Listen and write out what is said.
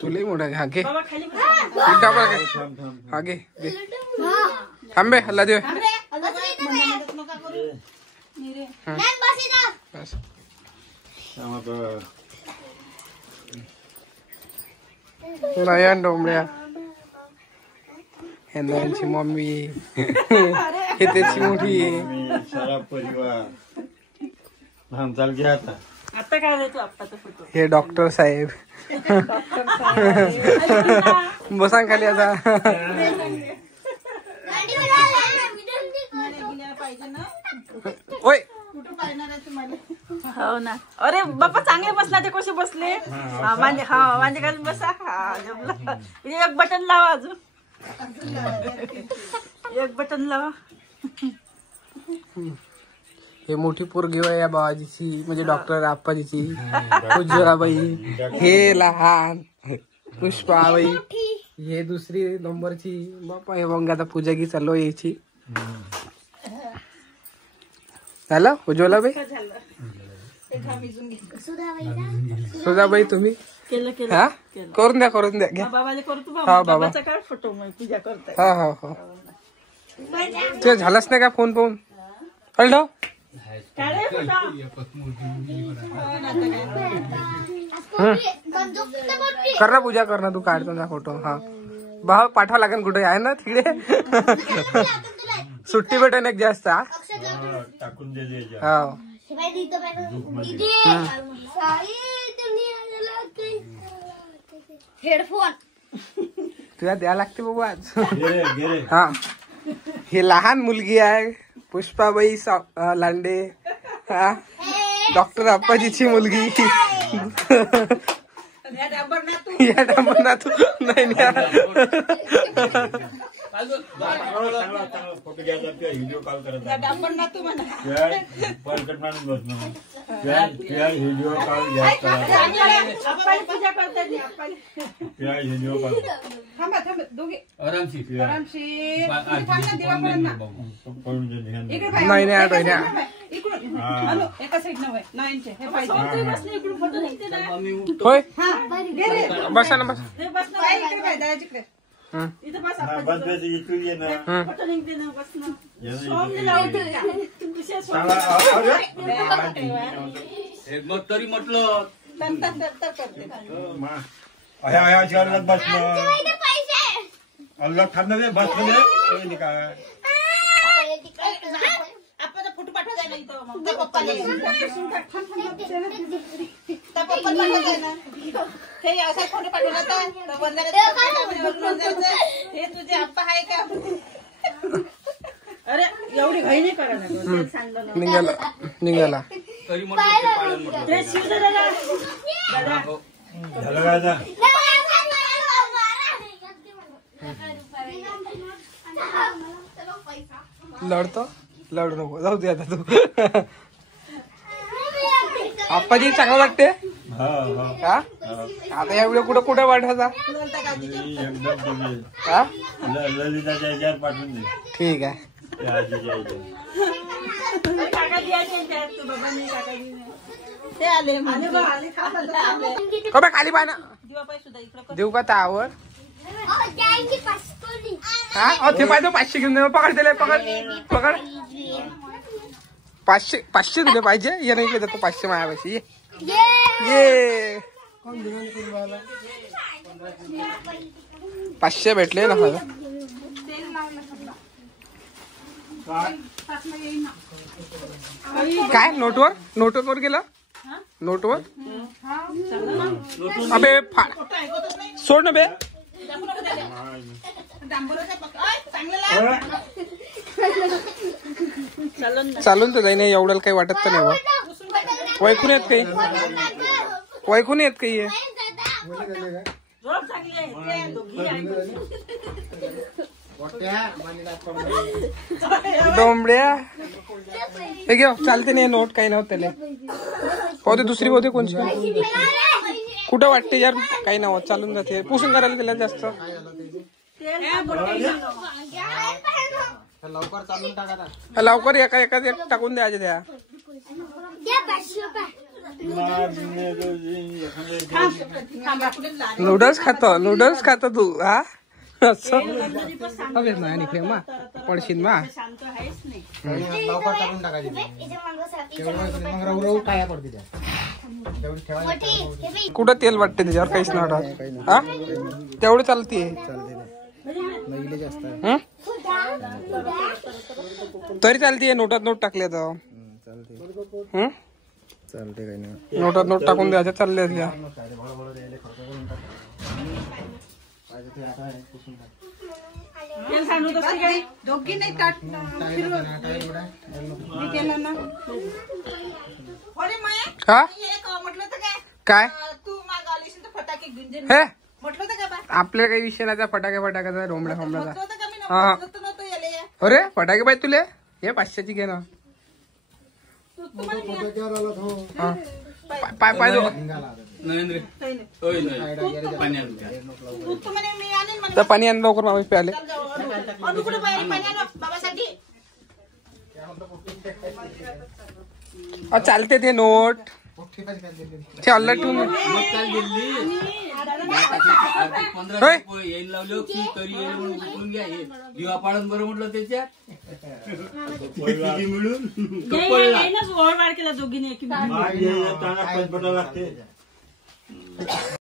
तुला मोठा घे घे थांबे हल्ला दे नयन डोंबड्या यांची मम्मी हे त्याची मोठी सारा परिवार चाल घ्या आता काय देतो आप्पाचा फोटो हे डॉक्टर साहेब बसा खाली आता ओय हो ना अरे बाप्पा चांगले बसला ते कसे बसले माझे घालून बसा जमला एक बटन लावा अजून एक बटन लावा हे मोठी पोरगी आहे या बाबाजीची म्हणजे डॉक्टर आप्पाजीची उज्ज्वलाबाई हे लहान पुष्पाबाई हे दुसरी नंबरची बाप्पा हे मग आता पूजा की चालू यायची झालं उज्ज्वलाबाई सुधाबाई तुम्ही हा करून द्या घ्या हा बाबा फोटो पूजा करताय हा हा हा ते झालंच नाही का फोन पाहून कळलं कर ना पूजा कर ना तू काढ तुझा फोटो हा भाव पाठवा लागेल कुठे आहे ना तिकडे सुट्टी भेटेन एक जास्त टाकून दिली हा हेडफोन तुला द्या लागते बाबा आज हा हे लहान मुलगी आहे पुष्पाबाई लांडे हा डॉक्टर आप्पाजीची मुलगी या डांबर ना तू नाही फोटो घ्यायचा व्हिडिओ कॉल करायचा व्हिडिओ कॉल घ्यायचा व्हिडिओ कॉल नाही होय बसा ना तरी म्हटलं बसलं अल्ला थांबणार बसले काय फोटो पाठवायचा नाही हे असा फोटो पाठवला हे तुझे आप्पा आहे का अरे एवढी घाई नाही करायला निघाला तरी म्हटलं ते शिवदादा दादा लढतो लढू नको जाऊ दे आता तू आप्पाजी चांगलं वाटते हा आता या व्हिडिओ कुठे वाटायचा हा ललिताच्या याच्यावर पाठवून दे ठीक आहे खाली पाय ना देऊ का त्यावर हा ते पाहिजे 500 घेऊन पकड दिले पकड 500 दिले पाहिजे ये नाही देतो 500 मायापाशी ये 500 भेटले ना मला काय नोटवर गेलं नोटवर अबे सोड ना बे चालून तर जाई नाही एवढं काही वाटत तर नाही वैकून येत काही डोंबड्या हे घेऊ चालते नाही नोट काही नव्हतं त्याला पाहते दुसरी होते कोणची कुठं वाटते यार काही नव्हत चालून जाते पुसून करायला गेलं जास्त लवकर एका टाकून द्यायचे त्या नूडल्स खातो तू हा असं हवेच नाही निघले मा पडशील मा शांत आहेच नाही. लवकर टाकून टाकायची मग रवरव काय पडते त्या तेवढी ठेवायची. कुठं तेल वाटते त्याच्यावर काहीच नाही वाटत हा तेवढं चालते हं? तरी चालते नोटात नोट टाकले तर हं? चालते काही नाही. नोटात नोट टाकून द्यायच्या चालल्या त्या तेल सांडून असते काय दोघी नाही टाट केलं ना. अरे माया हा हे म्हटलं तर काय काय तू माग आलीस तर फटाके घेऊन दे हे म्हटलं तर काय बा आपल्या काही विषय नाही फटाक्याचा रोमड्या फोमड्याचा म्हटलं तर का मी हा. नव्हतं नव्हतं याले अरे फटाके पाहिजे तुले हे 500ची घे ना हा. पाय पाय दो नरेंद्र होय नाही पाणी आणून द्या. तू म्हणे मी आणीन म्हणे तर पाणी आण लवकर मामी प्याले अनु कुठे पाणी आणू बाबासाठी चालते ते नोट ते अल्लट ठेवून मग काल दिल्ली आर्थिक 15 होय. रुपये येईन लावले की तरी येईल म्हणून उचलून घ्या हे दिवा पाडून बरं म्हटलं त्याच्यात मिळून येईनच ओळवाड केला दोघीने लागते